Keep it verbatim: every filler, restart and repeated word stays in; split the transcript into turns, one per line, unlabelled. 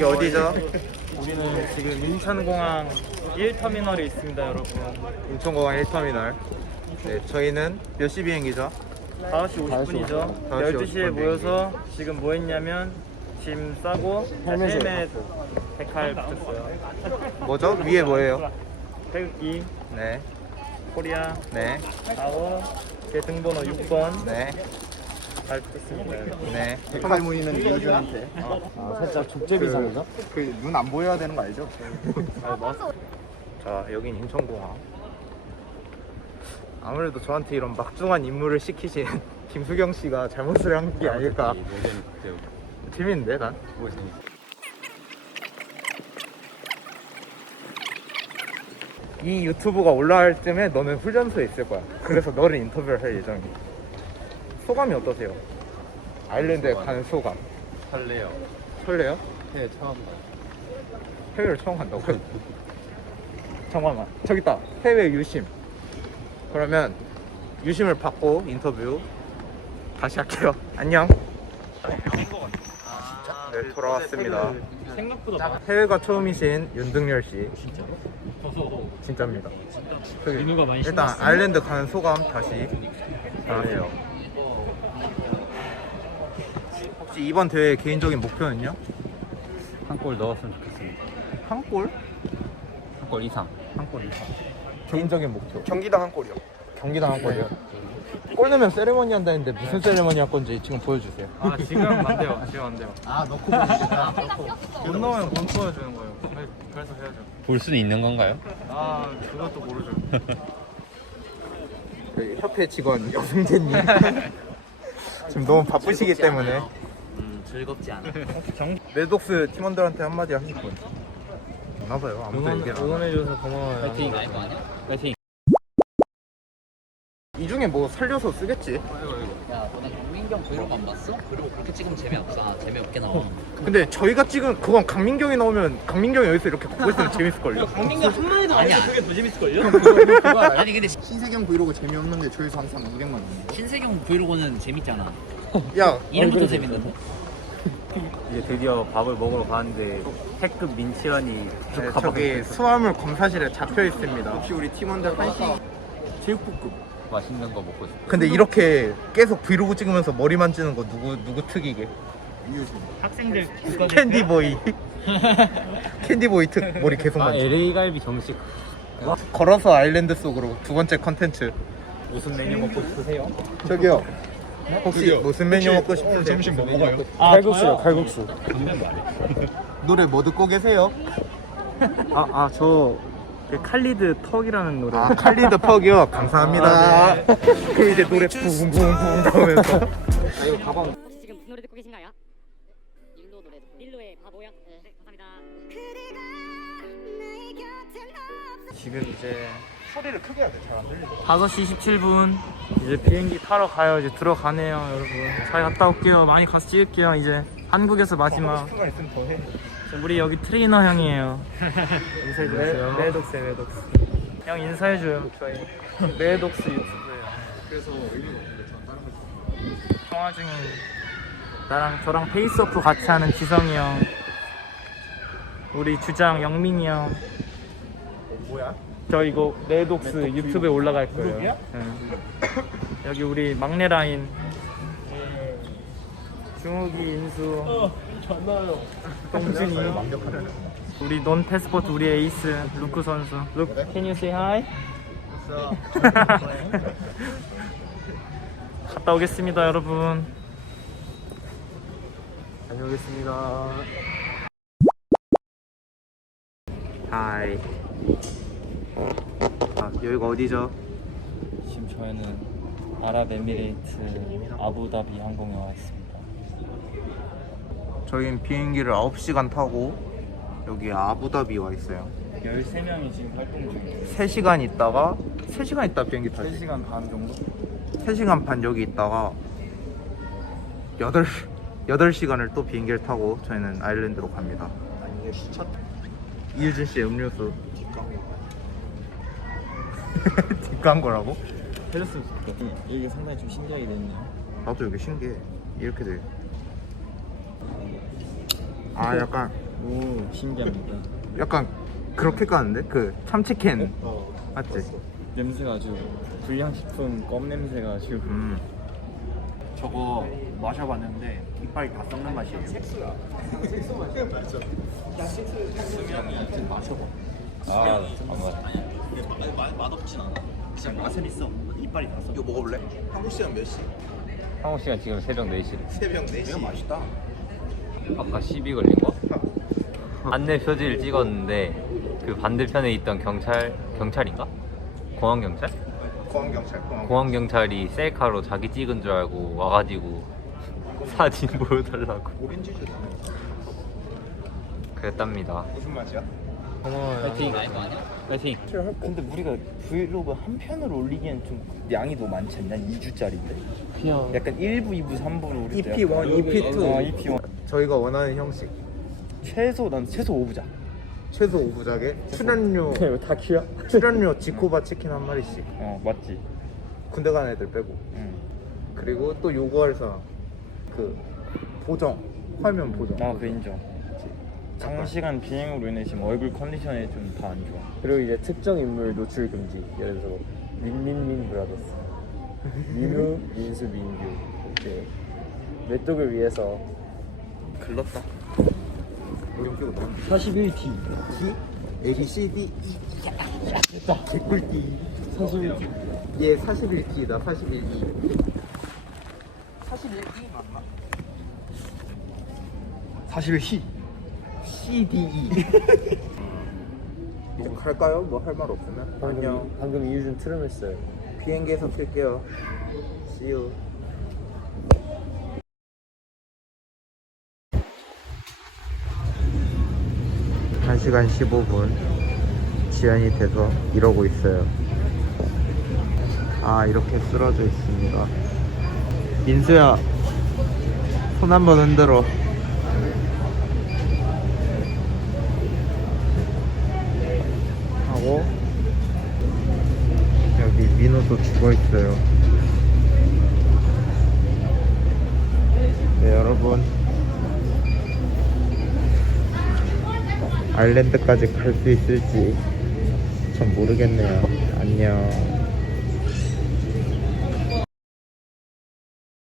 여기 어디죠?
우리는 지금 인천공항 일 터미널에 있습니다, 여러분.
인천공항 일 터미널. 네, 저희는 몇 시 비행기죠?
다섯 시 오십 분이죠. 열두 시에 모여서 지금 뭐 했냐면 짐 싸고 헬멧 데칼 붙였어요.
뭐죠? 위에 뭐예요?
태극기,
네,
코리아,
네,
아워, 제 등번호 육 번
네,
잘 붙였습니다.
네.
백팔 무늬는 이준한테.
아, 살짝 족제비상이죠?
그 눈 안 보여야 되는 거 알죠?
아, 맞
자, 여긴 인천공항. 아무래도 저한테 이런 막중한 임무를 시키신 김수경 씨가 잘못을 한 게 아닐까. 재밌는데, 난? 이 유튜브가 올라갈 쯤에 너는 훈련소에 있을 거야. 그래서 너를 인터뷰를 할 예정이야. 소감이 어떠세요? 아일랜드에 가는 소감.
설레요.
설레요?
네, 처음 봐.
해외를 처음 간다고요? 잠깐만, 저기 있다. 해외 유심. 그러면 유심을 받고 인터뷰 다시 할게요. 안녕. 네, 돌아왔습니다.
생각보다
해외가 처음이신 윤등열 씨.
진짜?
진짜입니다. 저기
민우가 많이
일단
신났어요?
아일랜드 가는 소감 다시 전해요. 혹시 이번 대회 개인적인 목표는요?
한 골 넣었으면 좋겠습니다.
한 골?
한 골 이상.
한 골 이상. 개인적인 목표.
경기당 한 골이요.
경기당 한 골이요? 골 넣으면 세레머니 한다는데 무슨 세레머니 할 건지 지금 보여주세요.
아, 지금 안 돼요. 지금 안 돼요.
아, 넣고 보시겠다.
못 넣으면 못 보여주는 거예요. 그래- 그래서 해야죠.
볼 수는 있는 건가요?
아, 그것도 모르죠.
저희 협회 직원 여승재님 지금 너무 바쁘시기 때문에
음, 즐겁지 않아.
레독스 팀원들한테 한마디 하실 분 없나봐요. 아무도
응원,
얘기 안 하나.
응원해줘서 고마워요.
파이팅. 파이팅.
이 중에 뭐 살려서 쓰겠지.
야, 너네 강민경 브이로그 안 봤어? 브이로그 그렇게 찍으면 재미없어. 아, 재미없게 나와.
근데 저희가 찍은 그건 강민경이 나오면 강민경이 여기서 이렇게 보고 있으면 재밌을걸요.
강민경 한 마디도 안 해도 그게 더 재밌을걸요?
아니 근데
신세경 브이로그 재미없는데 조회수 항상 이백만 원.
신세경 브이로그는 재밌잖아.
야,
이름부터 재밌는데.
이제 드디어 밥을 먹으러 가는데 태급 민치현이
네, 저기 수화물 검사실에 잡혀 있습니다.
혹시 우리 팀원들 한시
제육볶음 맛있는 거 먹고 싶어.
근데 이렇게 계속 브이로그 찍으면서 머리 만지는 거 누구 누구 특이게?
이유진.
학생들 국가
캔디보이. 캔디보이 특 머리 계속
아
만지.
엘에이 갈비 정식.
걸어서 아일랜드 속으로 두 번째 컨텐츠.
무슨 메뉴 먹고 싶으세요?
저기요. 혹시 무슨 메뉴 먹고 싶으세요?
점심 뭐 먹어요?
아, 칼국수요, 칼국수.
노래 뭐 듣고 계세요?
아, 아, 저 그 칼리드 턱이라는 노래.
아, 칼리드 퍽이요. 감사합니다.
아,
그럼 이제 노래 붕붕붕 나오면서.
혹시 지금 무슨 노래 듣고 계신가요?
일로 노래 듣고.
릴로의 바보요? 네, 감사합니다.
지금 이제 소리를 크게 해야 돼. 잘 안 들리고.
다섯 시 십칠 분. 이제 비행기 타러 가요. 이제 들어가네요, 여러분. 잘 갔다 올게요. 많이 가서 찍을게요. 이제 한국에서 마지막.
시간 있으면 더 해.
우리 여기 트레이너 형이에요. 인사해주세요.
네,
레독스, 레독스. 형 인사해줘요. 저희 레독스 유튜브예요.
그래서 의미가 없는데 전 다른 거
통화 중인 나랑 저랑 페이스오프 같이 하는 지성이 형, 우리 주장 영민이 형.
뭐야?
저 이거 레독스 유튜브에 올라갈 거예요.
블로그야?
응. 여기 우리 막내 라인 중욱이, 인수,
어,
동준이,
완벽하네.
우리 논 패스포트 우리 에이스 루크 선수. 루크, can you say hi? 갔다 오겠습니다, 여러분. 다녀오겠습니다.
하이. 아, 여기가 어디죠?
지금 저희는 아랍에미레이트 아부다비 항공에 와 있습니다.
저희는 비행기를 아홉 시간 타고 여기 아부다비 와 있어요.
열세 명이 지금 활동 중이에요.
세 시간 있다가 세 시간 있다 비행기 타지.
세 시간 반 정도?
세 시간 반 여기 있다가 여덟 여덟 시간을 또 비행기를 타고 저희는 아일랜드로 갑니다. 이유진 씨의 음료수 뒷광고라고?
해줬으면 좋겠다. 여기 상당히 좀 신기하게 됐네요.
나도 여기 신기해. 이렇게 돼. 아, 약간
오 신기합니다.
약간 그렇게 까는데? 그 참치캔 맞지?
냄새가 아주 불량식품 껌 냄새가 아주.
음.
저거 마셔봤는데 이빨이 다 썩는 맛이에요. 맛은 있어. 이빨이 다 썩.
이거 먹어볼래? 한국 시간 몇 시?
한국 시간 지금 새벽 네 시.
새벽 네 시. 이거 맛있다.
아까 시비 걸린 거? 안내 표지를 찍었는데 그 반대편에 있던 경찰 경찰인가? 공항 경찰?
공항경찰. 공항.
공항 경찰이 셀카로 자기 찍은 줄 알고 와가지고 사진 보여달라고
오렌지 주스.
그랬답니다.
무슨 맛이야?
파이팅.
나이 거 아니야?
파이팅. 근데 우리가 브이로그 한 편을 올리기엔 좀 양이 너무 많지 않냐? 이 주짜리인데? 그냥 약간 일 부, 이 부, 삼 부를 우리
이피 원, 이피 투.
어, 이피 원.
저희가 원하는 형식.
최소 난 최소 오 부자.
최소 오 부작에 출연료
이거 다 키야?
출연료 지코바 치킨 한 마리씩.
어 맞지.
군대 간 애들 빼고.
응.
그리고 또 요구할사 그 보정 화면 보정.
아, 그 인정. 장시간 비행으로 인해 지금 얼굴 컨디션이 좀 다 안 좋아. 그리고 이제 특정 인물 노출 금지. 예를 들어서 민민민 브라더스, 민우, 민수, 민규. 이렇게 메뚜기를 위해서 글렀다. 사십일 티.
D A B C D E. 됐다. 개꿀띠.
사십일 티.
얘 사십일 T 나 사십일 E.
사십일 시.
C D E. 이제 갈까요? 뭐 할 말 없으면? 안녕.
방금 이유준 트름했어요.
비행기에서 킬게요. See you. 한 시간 십오 분 지연이 돼서 이러고 있어요. 아, 이렇게 쓰러져 있습니다. 민수야, 손 한번 흔들어. 하고 여기 민호도 죽어 있어요. 네, 여러분, 아일랜드까지 갈 수 있을지 전 모르겠네요. 안녕.